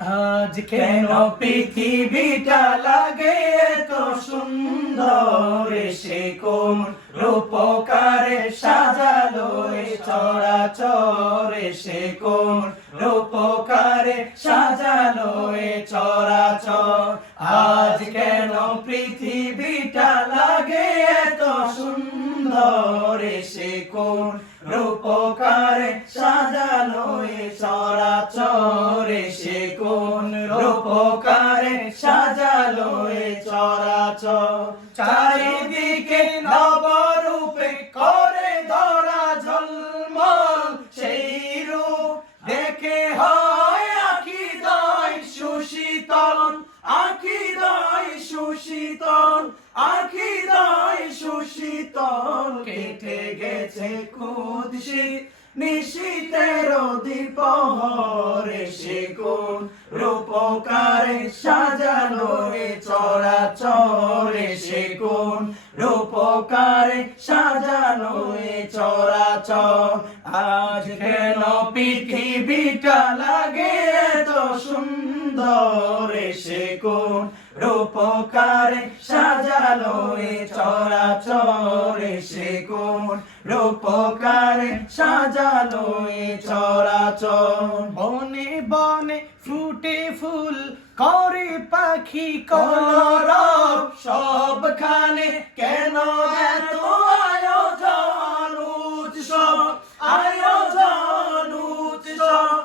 আজ কেন পৃথিবীটা লাগে এত সুন্দর, সে কোন রূপকারে সাজালো এ চরাচর, সে কোন রূপকারে সাজালো এ চরাচর। আজ কেন পৃথিবীটা লাগে এত সুন্দর, সে কোন রূপকারে সাজালো এ চরাচর, সে কোন রূপকারে সাজালো এ চরাচর। চারিদিকে নবরূপে করে ধরা ঝলমল, সেই রূপ দেখে হয় আখিদয় সুশীতল, আখিদয় সুশীতল, আখিদয় সুশীতল। কেটে গেছে কুৎসিত নিশীথের দ্বিপ্রহরে, সে কোন রূপকারে সাজালো এ চরাচর, সে কোন রূপকারে সাজালো এ চরাচর। আজ কেন পৃথিবীটা লাগে এত সুন্দর, সে কোন রূপকারে সাজালো এ চরাচর, সে কোন রূপকারে সাজালো এ চরাচর। বনে বনে ফুটে ফুল করে পাখি কলরব, সবখানে কেন এত আয়োজন উৎসব, আয়োজন উৎসব,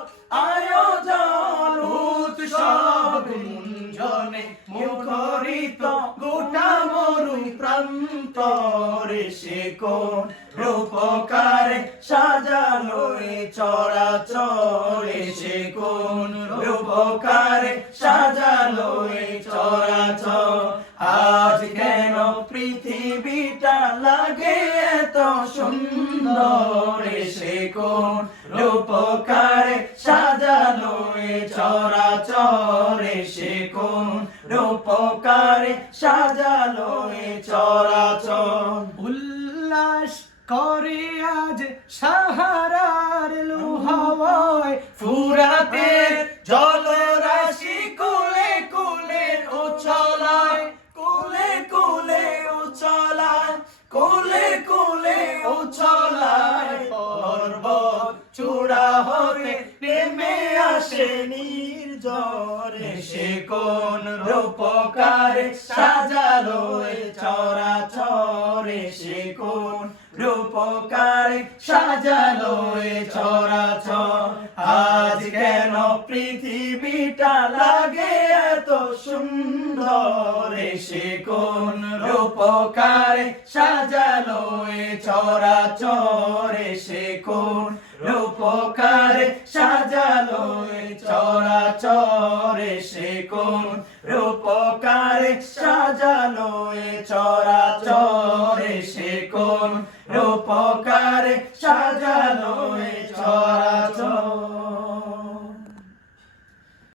আয়োজন উৎসব। গুঞ্জনে মুখরিত গোটা মরু প্রান্তরে, সে কোন রূপকারে সাজালো এ চরাচর, সে কোন রূপকারে সাজালো এ চরাচর। আজ কেন পৃথিবীটা লাগে এত সুন্দর, সে কোন রূপকারে সাজালো এ চরাচর, সে কোন রূপকারে সাজালো এ চরাচর। উল্লাস করে আজ সাহারার লোহাওয়ায়, ফুরাতের জলরাশি কুলে কুলে উছলায়, কুলে কুলে উছলায়, কুলে কুলে উছলায়। পর্বত চূড়া হতে নেমে আসে নির্ঝরে, সে কোন রূপকারে সাজালো এ চরাচর, সে কোন রূপকারে সাজালো এ চরাচর। আজ কেন পৃথিবীটা লাগে এত সুন্দর, সে কোন রূপকারে সাজালো এ চরাচর, সে কোন রূপকারে সাজালো এ চরাচর, সে কোন রূপকারে সাজালো এ চরাচর, সে কোন রূপকারে সাজালো